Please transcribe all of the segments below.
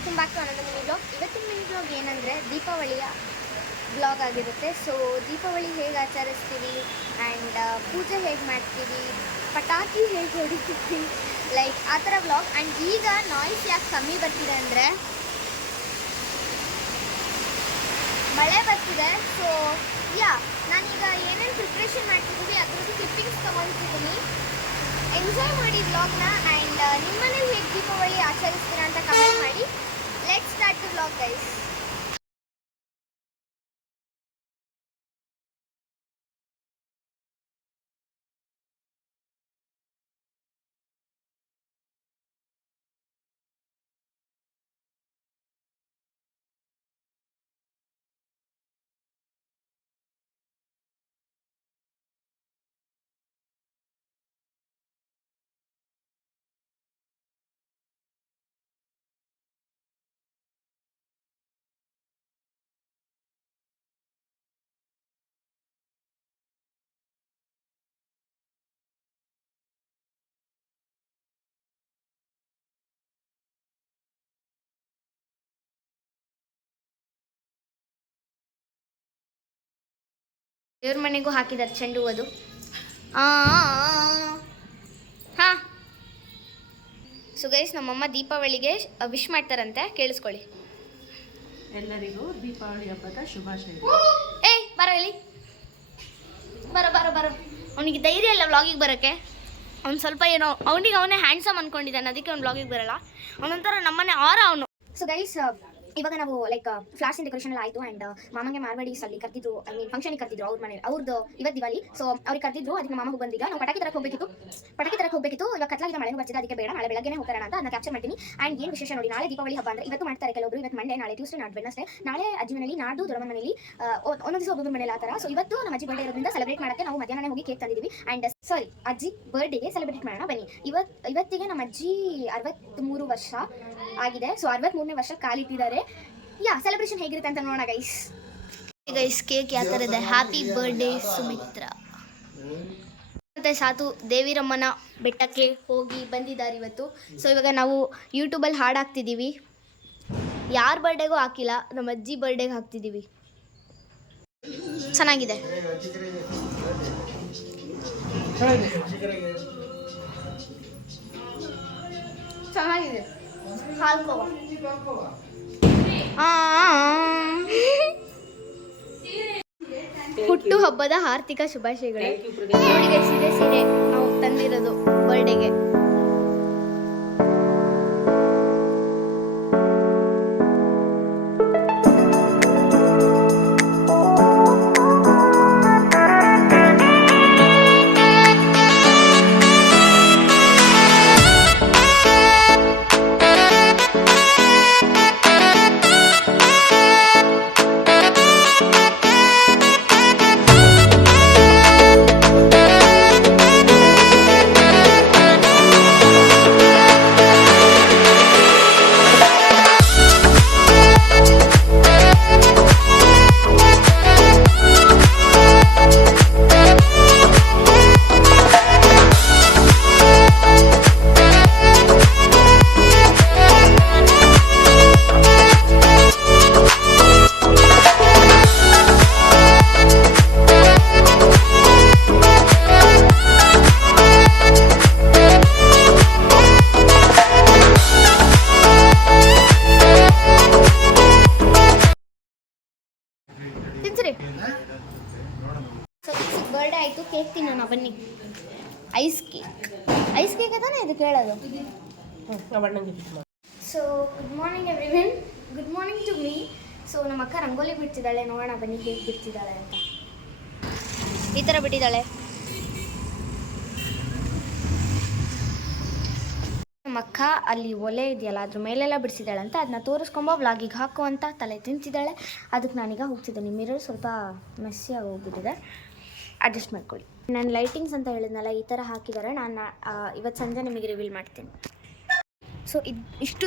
Welcome back to another mini blog. ಇವತ್ತಿನ mini blog ಏನಂದರೆ ದೀಪಾವಳಿಯ ಬ್ಲಾಗ್ ಆಗಿರುತ್ತೆ. ಸೊ ದೀಪಾವಳಿ ಹೇಗೆ ಆಚರಿಸ್ತೀವಿ ಆ್ಯಂಡ್ ಪೂಜೆ ಹೇಗೆ ಮಾಡ್ತೀವಿ, ಪಟಾಕಿ ಹೇಗೆ ಹೊಡಿತೀವಿ, ಲೈಕ್ ಆ ಥರ ಬ್ಲಾಗ್. ಆ್ಯಂಡ್ ಈಗ ನಾಯ್ಸ್ ಯಾಕೆ ಕಮ್ಮಿ ಬರ್ತಿದೆ ಅಂದರೆ ಮಳೆ ಬರ್ತಿದೆ. ಸೊ ನಾನೀಗ ಏನೇನು ಪ್ರಿಪ್ರೇಷನ್ ಮಾಡ್ತಿದ್ದೀವಿ ಅದ್ರದ್ದು ಕ್ಲಿಪ್ಪಿಂಗ್ಸ್ ತೊಗೊತಿದ್ದೀನಿ. ಎಂಜಾಯ್ ಮಾಡಿ ವ್ಲಾಗ್ನ. ಆ್ಯಂಡ್ ನಿಮ್ಮನೇಲಿ ಹೇಗೆ ದೀಪಾವಳಿ ಆಚರಿಸ್ತೀರಾ ಅಂತ ಕಮೆಂಟ್ ಮಾಡಿ. Let's start the vlog guys. ದೇವ್ರ ಮನೆಗೂ ಹಾಕಿದ್ದಾರೆ ಚೆಂಡು ಹೂವದು. ಹಾಂ, ಸೊ ಗೈಸ್ ನಮ್ಮಮ್ಮ ದೀಪಾವಳಿಗೆ ವಿಶ್ ಮಾಡ್ತಾರಂತೆ, ಕೇಳಿಸ್ಕೊಳ್ಳಿ. ಎಲ್ಲರಿಗೂ ದೀಪಾವಳಿ ಹಬ್ಬದ ಶುಭಾಶಯ. ಏಯ್ ಬರೋ ಇಲ್ಲಿ, ಬರೋ ಬರೋ ಬರೋ. ಅವನಿಗೆ ಧೈರ್ಯ ಇಲ್ಲ ವ್ಲಾಗಿಗೆ ಬರೋಕ್ಕೆ. ಅವ್ನು ಸ್ವಲ್ಪ ಏನೋ ಅವನೇ ಹ್ಯಾಂಡ್ಸಮ್ ಅಂದ್ಕೊಂಡಿದ್ದಾನೆ, ಅದಕ್ಕೆ ಅವ್ನು ವ್ಲಾಗಿಗೆ ಬರಲ್ಲ. ಅವನೊಂಥರ ನಮ್ಮನೆ ಅವನು. ಸೊ ಗೈಸ್ ಇವಾಗ ನಾವು ಲೈಕ್ ಫ್ಲಾರ್ಸ್ ಡೆಕೋರೇಷನ್ ಎಲ್ಲ ಆಯಿತು. ಆ್ಯಂಡ್ ಮಾಮಗೆ ಮಾರ್ವಾಡೀಸ್ ಅಲ್ಲಿ ಕರೆದಿದ್ರು, ಐ ಮೀನ್ ಫಂಕ್ಷನ್ಗೆ ಕರೆದಿದ್ರು ಅವ್ರ ಮನೇಲಿ. ಅವ್ರದ್ದು ಇವತ್ತು ದಿವಾಲಿ, ಸೊ ಅವ್ರಿಗೆ ಕರೆದಿದ್ರು. ಅದಕ್ಕೆ ಮಾಮಗೂ ಬಂದಿದ್ದ. ನಾವು ಪಟಾಕಿ ತರಕ್ಕೆ ಹೋಗಬೇಕಿತ್ತು. ಇವಾಗ ಕತ್ಲಾಗಿದ ಮಳೆನೂ ಬರ್ತಿದೆ, ಅದಕ್ಕೆ ಬೇಡ ನಾಳೆ ಬೆಳಗ್ಗೆ ಹೋಗೋಣ ಅಂತ ಅದನ್ನ ಕ್ಯಾಪ್ಚರ್ ಮಾಡ್ತೀನಿ. ಆ್ಯಂಡ್ ಏನು ವಿಶೇಷ ನೋಡಿ, ನಾಳೆ ದೀಪಾವಳಿ ಹಬ್ಬ ಅಂದರೆ ಇವತ್ತು ಮಾಡ್ತಾರೆ ಕೆಲವೊಬ್ರು. ಇವತ್ತು ಮಂಡೇ, ನಾಳೆ ಟ್ಯೂಸ್ಡೇ, ನಾಳೆ ವೆಡ್ನೆಸ್ಡೇ, ನಾಳೆ ಅಜ್ಜಿ ಮನೇಲಿ, ನಾಡ್ದು ದೊಡ್ಡಮ್ಮ ಮನೇಲಿ, ಒಂದೊಂದು ದಿವಸ ಒಬ್ಬೊಬ್ಬರ ಮನೇಲಿ ಆ ಥರ. ಸೊ ಇವತ್ತು ನಮ್ಮ ಅಜ್ಜಿ ಬರ್ಡೇ ಇರೋದ್ರಿಂದ ಸೆಲೆಬ್ರೇಟ್ ಮಾಡೋಕ್ಕೆ ನಾವು ಮಧ್ಯಾಹ್ನ ಹೋಗಿ ಕೇಕ್ ತಂದಿದ್ದೀವಿ. ಆ್ಯಂಡ್ ಅಜ್ಜಿ ಬರ್ಡೇಗೆ ಸೆಲೆಬ್ರೇಟ್ ಮಾಡೋಣ ಬನ್ನಿ. ಇವತ್ತಿಗೆ ನಮ್ಮ ಅಜ್ಜಿ 63 ವರ್ಷ ಆಗಿದೆ. ಸೊ 63ನೇ ವರ್ಷ ಕಾಲಿಟ್ಟಿದ್ದಾರೆ. ಸೆಲೆಬ್ರೇಷನ್ ಹೇಗಿರುತ್ತೆ ಅಂತ ನೋಡೋಣ ಗೈಸ್. ಕೇಕ್ ಯಾವ ಥರ ಇದೆ? ಹ್ಯಾಪಿ ಬರ್ಡೇ ಸುಮಿತ್ರ ಮತ್ತು ಸಾತು ದೇವಿರಮ್ಮನ ಬೆಟ್ಟಕ್ಕೆ ಹೋಗಿ ಬಂದಿದ್ದಾರೆ ಇವತ್ತು. ಸೊ ಇವಾಗ ನಾವು ಯೂಟ್ಯೂಬಲ್ಲಿ ಹಾಡು ಹಾಕ್ತಿದ್ದೀವಿ. ಯಾರ ಬರ್ಡೇಗೂ ಹಾಕಿಲ್ಲ, ನಮ್ಮ ಅಜ್ಜಿ ಬರ್ಡೇಗೆ ಹಾಕ್ತಿದ್ದೀವಿ. ಚೆನ್ನಾಗಿದೆ. ಚೆನ್ನಾಗಿದೆ. ಹಾಲ್ಕೋವಾ ಹುಟ್ಟು ಹಬ್ಬದ ಆರ್ಥಿಕ ಶುಭಾಶಯಗಳು. ನೋಡಿ ಸೀರೆ ನಾವು ತಂದಿರೋದು ಬರ್ಡೇಗೆ. ಬರ್ಡೇ ಆಯಿತು, ಕೇಕ್ ತಿನ್ನೋಣ ಬನ್ನಿ. ಐಸ್ ಕೇಕ್ ಅದಾನೆ ಇದು ಕೇಳೋದು. So good morning everyone, good morning to me. So ನಮ್ಮ ಅಕ್ಕ ರಂಗೋಲಿ ಬಿಡ್ತಿದ್ದಾಳೆ, ನೋಡೋಣ ಬನ್ನಿ ಹೇಗೆ ಬಿಡ್ತಿದ್ದಾಳೆ ಅಂತ. ಈ ಥರ ಬಿಟ್ಟಿದ್ದಾಳೆ ನಮ್ಮ ಅಕ್ಕ. ಅಲ್ಲಿ ಒಲೆ ಇದೆಯಲ್ಲ ಅದ್ರ ಮೇಲೆಲ್ಲ ಬಿಡಿಸಿದ್ದಾಳೆ ಅಂತ ಅದನ್ನ ತೋರಿಸ್ಕೊಂಬ ವ್ಲಾಗಿಗೆ ಹಾಕು ಅಂತ ತಲೆ ತಿಂತಿದ್ದಾಳೆ. ಅದಕ್ಕೆ ನಾನೀಗ ಹೋಗ್ತಿದ್ದೀನಿ. ಮಿರರ್ ಸ್ವಲ್ಪ ಮೆಸ್ಸಿಯಾಗಿ ಹೋಗ್ಬಿಟ್ಟಿದೆ, ಅಡ್ಜಸ್ಟ್ ಮಾಡ್ಕೊಳ್ಳಿ. ನಾನು ಲೈಟಿಂಗ್ಸ್ ಅಂತ ಹೇಳಿದ್ನಲ್ಲ, ಈ ಥರ ಹಾಕಿದ್ದಾರೆ. ನಾನು ಇವತ್ತು ಸಂಜೆ ನಿಮಗೆ ರಿವೀಲ್ ಮಾಡ್ತೀನಿ. ಸೊ ಇಷ್ಟು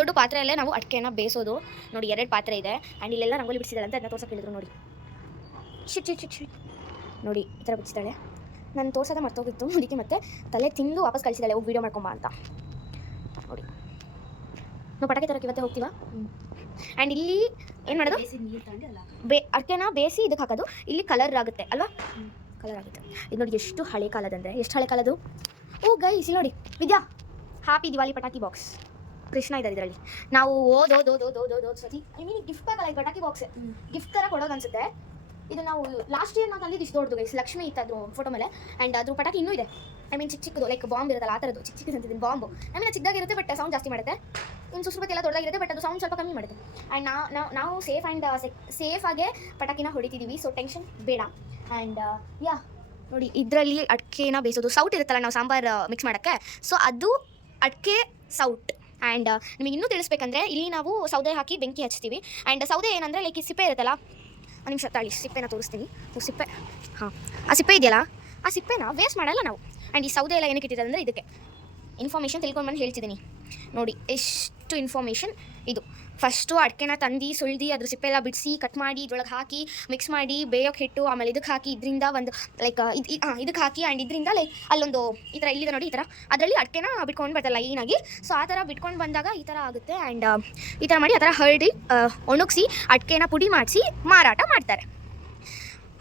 ದೊಡ್ಡ ಪಾತ್ರೆಯಲ್ಲೇ ನಾವು ಅಡಿಕೆನ ಬೇಯಿಸೋದು. ನೋಡಿ 2 ಪಾತ್ರೆ ಇದೆ. ಆ್ಯಂಡ್ ಇಲ್ಲೆಲ್ಲ ರಂಗೋಲಿ ಬಿಡಿಸಿದಾಳೆ ಅಂತ ಅದನ್ನ ತೋರ್ಸಕ್ಕೆ ಹೇಳಿದ್ರು. ನೋಡಿ ಶಿಟ್ ನೋಡಿ ಈ ಥರ ಬಿಡಿಸಿದಾಳೆ. ನಾನು ತೋರ್ಸೋದ ಮರ್ತೋಗಿತ್ತು, ಅದಕ್ಕೆ ಮತ್ತೆ ತಲೆ ತಿಂದು ವಾಪಸ್ ಕಳಿಸಿದಾಳೆ ಹೋಗಿ ವೀಡಿಯೋ ಮಾಡ್ಕೊಂಬ ಅಂತ. ನೋಡಿ ನಾವು ಪಟಾಕಿ ತರಕ್ಕೆ ಇವತ್ತೇ ಹೋಗ್ತೀವಾ. ಆ್ಯಂಡ್ ಇಲ್ಲಿ ಏನು ಮಾಡೋದು, ನೀರು ತಗೊಂಡು ಅಲ್ಲ ಅರ್ಕೆನ ಬೇಯಿಸಿ ಇದಕ್ಕೆ ಹಾಕೋದು. ಇಲ್ಲಿ ಕಲರ್ ಆಗುತ್ತೆ ಅಲ್ವಾ, ಕಲರ್ ಆಗುತ್ತೆ. ಇದು ನೋಡಿ ಎಷ್ಟು ಹಳೆ ಕಾಲದಂದರೆ, ಎಷ್ಟು ಹಳೆ ಕಾಲದು. ಓ ಗೈಸ್ ಇಲ್ಲಿ ನೋಡಿ, ವಿದ್ಯಾ ಹ್ಯಾಪಿ ದಿವಾಲಿ ಪಟಾಕಿ ಬಾಕ್ಸ್. ಕೃಷ್ಣ ಇದ್ದಾರೆ ಇದರಲ್ಲಿ. ನಾವು ಓದೋದು ಸತಿ ಐ ಮೀನ್ ಗಿಫ್ಟ್ ಬ್ಯಾಗ್ ಅಲ್ಲ, ಈ ಪಟಾಕಿ ಬಾಕ್ಸ್ ಗಿಫ್ಟ್ ಥರ ಕೊಡೋದು ಅನ್ಸುತ್ತೆ. ಇದು ನಾವು ಲಾಸ್ಟ್ ಇಯರ್ ನಾವು ತಂದಿದ್ದು ಇಷ್ಟು ದೊಡ್ಡದು ಗೈಸ್, ಲಕ್ಷ್ಮಿ ಇತ್ತು ಫೋಟೋ ಮೇಲೆ. ಆ್ಯಂಡ್ ಅದ್ರ ಪಟಾಕಿ ಇನ್ನೂ ಇದೆ. ಐ ಮೀನ್ ಚಿಕ್ಕದು ಲೈಕ್ ಬಾಂಬ್ ಇರುತ್ತಲ್ಲ ಆ ಥರದ್ದು ಚಿಕ್ಕ ಅಂತಿದ್ದೀನಿ ಬಾಂಬು. ಐ ಮೀನ್ ಚಿಕ್ಕದಾಗಿರುತ್ತೆ ಬಟ್ ಸೌಂಡ್ ಜಾಸ್ತಿ ಮಾಡುತ್ತೆ. ಇನ್ನು ಸುಸ್ಪತಿ ಎಲ್ಲ ದೊಡ್ಡದಾಗಿರುತ್ತೆ ಬಟ್ ಅದು ಸೌಂಡ್ ಸ್ವಲ್ಪ ಕಮ್ಮಿ ಮಾಡುತ್ತೆ. ಆ್ಯಂಡ್ ನಾವು ಸೇಫಾಗೆ ಪಟಾಕಿನ ಹೊಡಿತಿದ್ದೀವಿ, ಸೊ ಟೆನ್ಷನ್ ಬೇಡ. ಆ್ಯಂಡ್ ಯಾ ನೋಡಿ, ಇದರಲ್ಲಿ ಅಡಿಕೆನ ಬೇಯಿಸೋದು ಸೌಟ್ ಇರುತ್ತಲ್ಲ ನಾವು ಸಾಂಬಾರು ಮಿಕ್ಸ್ ಮಾಡೋಕ್ಕೆ, ಸೊ ಅದು ಅಡಿಕೆ ಸೌಟ್. ಆ್ಯಂಡ್ ನಿಮಗೆ ಇನ್ನೂ ತಿಳಿಸ್ಬೇಕಂದ್ರೆ ಇಲ್ಲಿ ನಾವು ಸೌದೆ ಹಾಕಿ ಬೆಂಕಿ ಹಚ್ತೀವಿ. ಆ್ಯಂಡ್ ಸೌದೆ ಏನಂದರೆ ಲೈಕ್ ಈ ಸಿಪ್ಪೆ ಇರುತ್ತಲ್ಲ, ಒಂದು ನಿಮಿಷ ತಾಳಿ ಸಿಪ್ಪೆನ ತೋರಿಸ್ತೀನಿ. ಸಿಪ್ಪೆ, ಹಾಂ ಆ ಸಿಪ್ಪೆ ಇದೆಯಲ್ಲ, ಆ ಸಿಪ್ಪೆನ ವೇಸ್ಟ್ ಮಾಡಲ್ಲ ನಾವು. ಆ್ಯಂಡ್ ಈ ಸೌದೆ ಎಲ್ಲ ಏನಕ್ಕೆ ಇಟ್ಟಿದ್ದಾರೆ ಅಂದರೆ ಇದಕ್ಕೆ ಇನ್ಫಾರ್ಮೇಷನ್ ತಿಳ್ಕೊಂಡು ಬಂದು ಹೇಳ್ತಿದ್ದೀನಿ ನೋಡಿ. ಎಷ್ಟು ಇನ್ಫಾರ್ಮೇಷನ್ ಇದು. ಫಸ್ಟು ಅಡಿಕೆನ ತಂದು ಸುಳ್ದು ಅದ್ರ ಸಿಪ್ಪೆ ಎಲ್ಲ ಬಿಡಿಸಿ ಕಟ್ ಮಾಡಿ ಇದ್ರೊಳಗೆ ಹಾಕಿ ಮಿಕ್ಸ್ ಮಾಡಿ ಬೇಯೋಕ್ಕೆ ಇಟ್ಟು ಆಮೇಲೆ ಇದಕ್ಕೆ ಹಾಕಿ ಇದರಿಂದ ಒಂದು ಲೈಕ್ ಇದಕ್ಕೆ ಹಾಕಿ ಆ್ಯಂಡ್ ಇದರಿಂದ ಲೈಕ್ ಅಲ್ಲೊಂದು ಈ ಥರ ಇಲ್ಲಿದೆ ನೋಡಿ, ಈ ಥರ ಅದರಲ್ಲಿ ಅಡಿಕೆನ ಬಿಟ್ಕೊಂಡು ಬರ್ತಲ್ಲ ಲೈನಾಗಿ. ಸೊ ಆ ಥರ ಬಿಟ್ಕೊಂಡು ಬಂದಾಗ ಈ ಥರ ಆಗುತ್ತೆ. ಆ್ಯಂಡ್ ಈ ಥರ ಮಾಡಿ ಆ ಥರ ಹರಡಿ ಒಣಗಿಸಿ ಅಡಿಕೆನ ಪುಡಿ ಮಾಡಿಸಿ ಮಾರಾಟ ಮಾಡ್ತಾರೆ.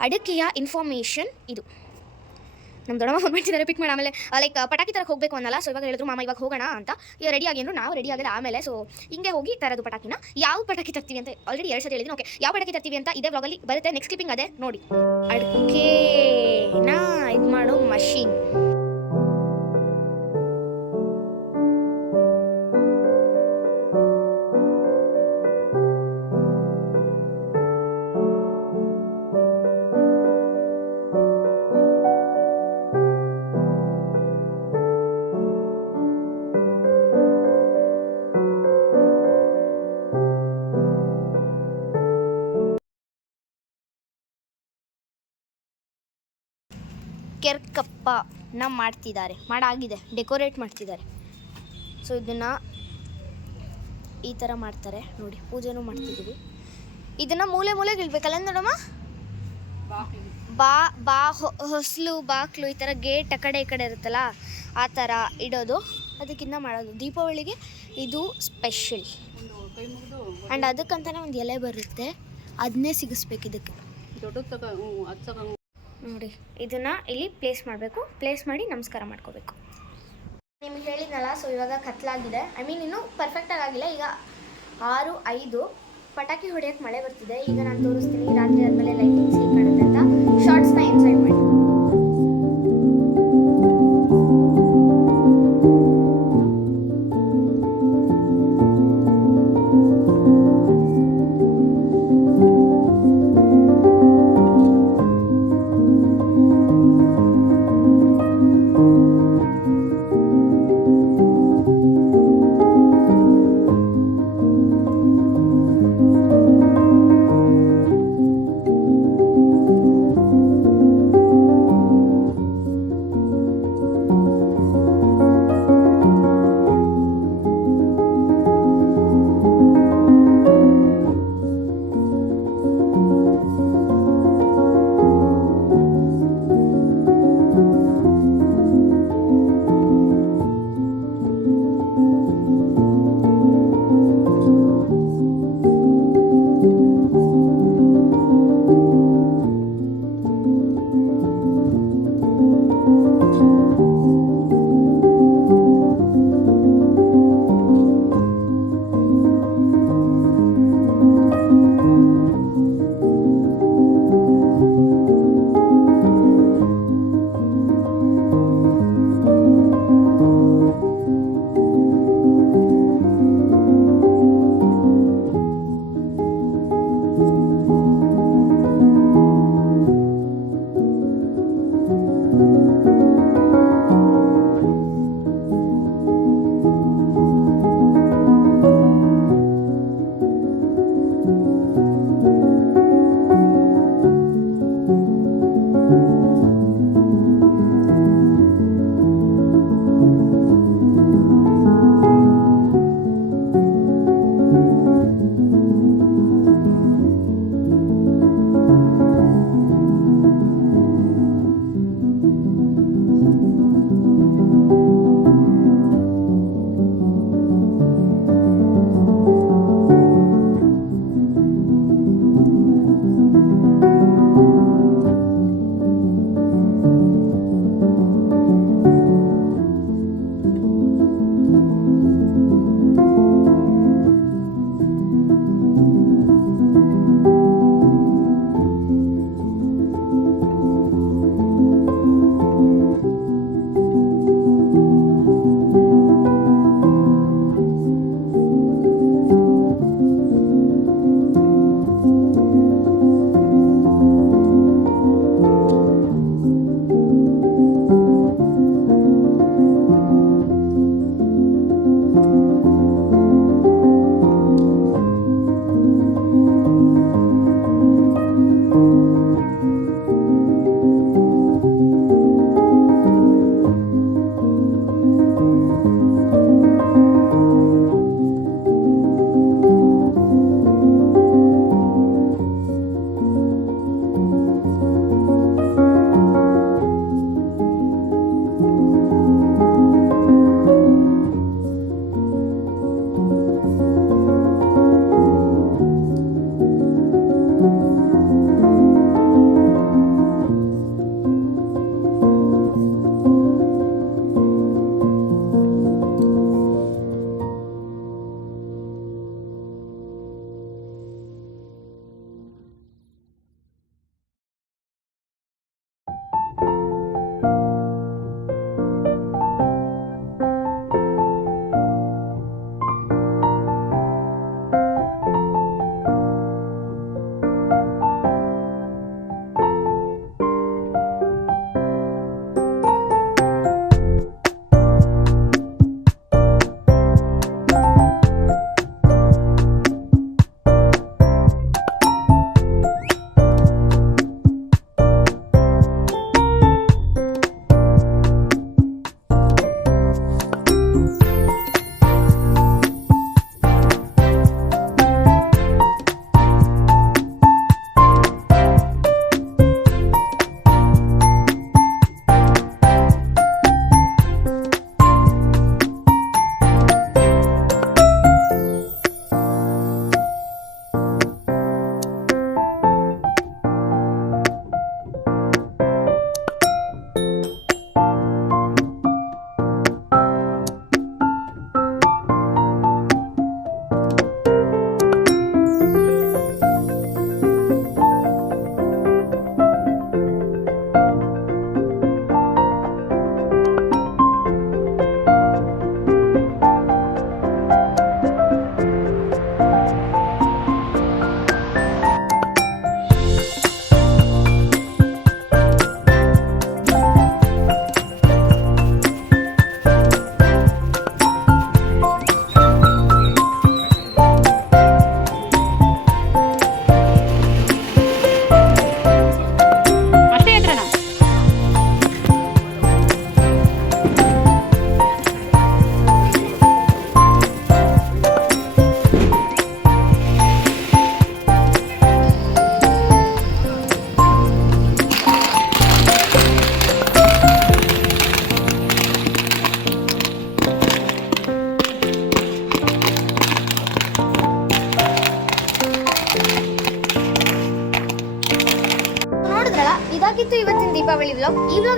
ಅಡಿಕೆಯ ಇನ್ಫಾರ್ಮೇಷನ್ ಇದು. ನಮ್ಮ ದೊಡ್ಡಮ್ಮ ಫೋನ್ ಮಾಡ್ತಿದ್ದಾರೆ, ಪಿಕ್ ಮಾಡಿ. ಆಮೇಲೆ ಲೈಕ್ ಪಟಾಕಿ ತರಕ್ಕೆ ಹೋಗಬೇಕು ಅನ್ನಲ್ಲ, ಸೊ ಇವಾಗ ಹೇಳಿದ್ರು ಮಾಮ ಇವಾಗ ಹೋಗೋಣ ಅಂತ. ಈಗ ರೆಡಿ ಆಗಿದ್ರು, ನಾವು ರೆಡಿ ಆಗಿಲ್ಲ ಆಮೇಲೆ. ಸೊ ಹಿಂಗೆ ಹೋಗಿ ತರೋದು ಪಟಾಕಿನ. ಯಾವ ಪಟಾಕಿ ತರ್ತೀವಿ ಅಂತ ಆಲ್ರೆಡಿ 2 ಸತಿ ಹೇಳಿದ್ದೀನಿ. ಓಕೆ, ಯಾವ ಪಟಾಕಿ ತರ್ತೀವಿ ಅಂತ ಇದೇ ವ್ಲಾಗಲ್ಲಿ ಬರುತ್ತೆ. ನೆಕ್ಸ್ಟ್ ಕ್ಲಿಪ್ಪಿಂಗ್ ಅದೇ ನೋಡಿ. ಅಡಿಕೆನ ಇದು ಮಾಡೋ ಮಷೀನ್. ಕೆರ್ಕಪ್ಪನ ಮಾಡ್ತಿದ್ದಾರೆ, ಮಾಡಾಗಿದೆ, ಡೆಕೋರೇಟ್ ಮಾಡ್ತಿದ್ದಾರೆ. ಸೊ ಇದನ್ನು ಈ ಥರ ಮಾಡ್ತಾರೆ ನೋಡಿ. ಪೂಜೆನೂ ಮಾಡ್ತಿದ್ದೀವಿ. ಇದನ್ನು ಮೂಲೆಗೆ ಇಡಬೇಕಲ್ಲ ನೋಡಮ್ಮ. ಹೊಸಲು ಬಾಕ್ಲು ಈ ಥರ ಗೇಟ್ ಆ ಕಡೆ ಈ ಕಡೆ ಇರುತ್ತಲ್ಲ ಆ ಥರ ಇಡೋದು, ಅದಕ್ಕಿಂತ ಮಾಡೋದು. ದೀಪಾವಳಿಗೆ ಇದು ಸ್ಪೆಷಲ್. ಆ್ಯಂಡ್ ಅದಕ್ಕಂತಲೇ ಒಂದು ಎಲೆ ಬರುತ್ತೆ, ಅದನ್ನೇ ಸಿಗಿಸ್ಬೇಕು ಇದಕ್ಕೆ. ನೋಡಿ ಇದನ್ನು ಇಲ್ಲಿ ಪ್ಲೇಸ್ ಮಾಡಬೇಕು. ಪ್ಲೇಸ್ ಮಾಡಿ ನಮಸ್ಕಾರ ಮಾಡ್ಕೋಬೇಕು. ನಿಮ್ಗೆ ಹೇಳಿದ್ನಲ್ಲ, ಸೊ ಇವಾಗ ಕತ್ಲಾಗಿದೆ. ಐ ಮೀನ್ ಇನ್ನೂ ಪರ್ಫೆಕ್ಟಾಗಿ ಆಗಿಲ್ಲ. ಈಗ 6:05 ಪಟಾಕಿ ಹೊಡೆಯೋಕ್ಕೆ ಮಳೆ ಬರ್ತಿದೆ. ಈಗ ನಾನು ತೋರಿಸ್ತೀನಿ ರಾತ್ರಿ ಆದಮೇಲೆ ಲೈಟಿಂಗ್ಸ್ ಹೇಗೆ ಕಾಣುತ್ತೆ ಅಂತ. ಶಾರ್ಟ್ಸ್ನ ಎಂಜಾಯ್ ಮಾಡಿ.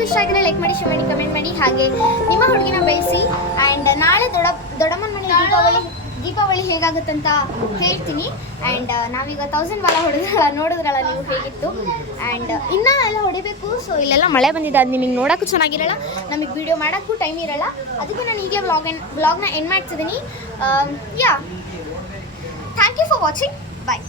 ಇಷ್ಟ ಆಗಿದ್ರೆ ಲೈಕ್ ಮಾಡಿ ಶೇರ್ ಮಾಡಿ ಕಮೆಂಟ್ ಮಾಡಿ ಹಾಗೆ ನಿಮ್ಮ ಹುಡುಗಿನ ಬೆಳೆಸಿ ಆ್ಯಂಡ್ ನಾಳೆ ದೊಡ್ಡಮ್ಮನ ಮನೆ ದೀಪಾವಳಿ ಹೇಗಾಗುತ್ತಂತ ಹೇಳ್ತೀನಿ ಆ್ಯಂಡ್ ನಾವೀಗ 1000 ಬಾಲ ನೋಡಿದ್ರಲ್ಲ ನೀವು ಹೇಗಿತ್ತು ಆ್ಯಂಡ್ ಇನ್ನೂ ಎಲ್ಲ ಹೊಡಿಬೇಕು. ಸೊ ಇಲ್ಲೆಲ್ಲ ಮಳೆ ಬಂದಿದೆ, ಅದು ನಿಮಗೆ ನೋಡೋಕ್ಕೂ ಚೆನ್ನಾಗಿರಲ್ಲ, ನಮಗೆ ವಿಡಿಯೋ ಮಾಡೋಕ್ಕೂ ಟೈಮ್ ಇರಲ್ಲ, ಅದಕ್ಕೆ ನಾನು ಹೀಗೆ ವ್ಲಾಗ್ನ ಎಂಡ್ ಮಾಡ್ತಿದ್ದೀನಿ. Yeah thank you for watching, bye.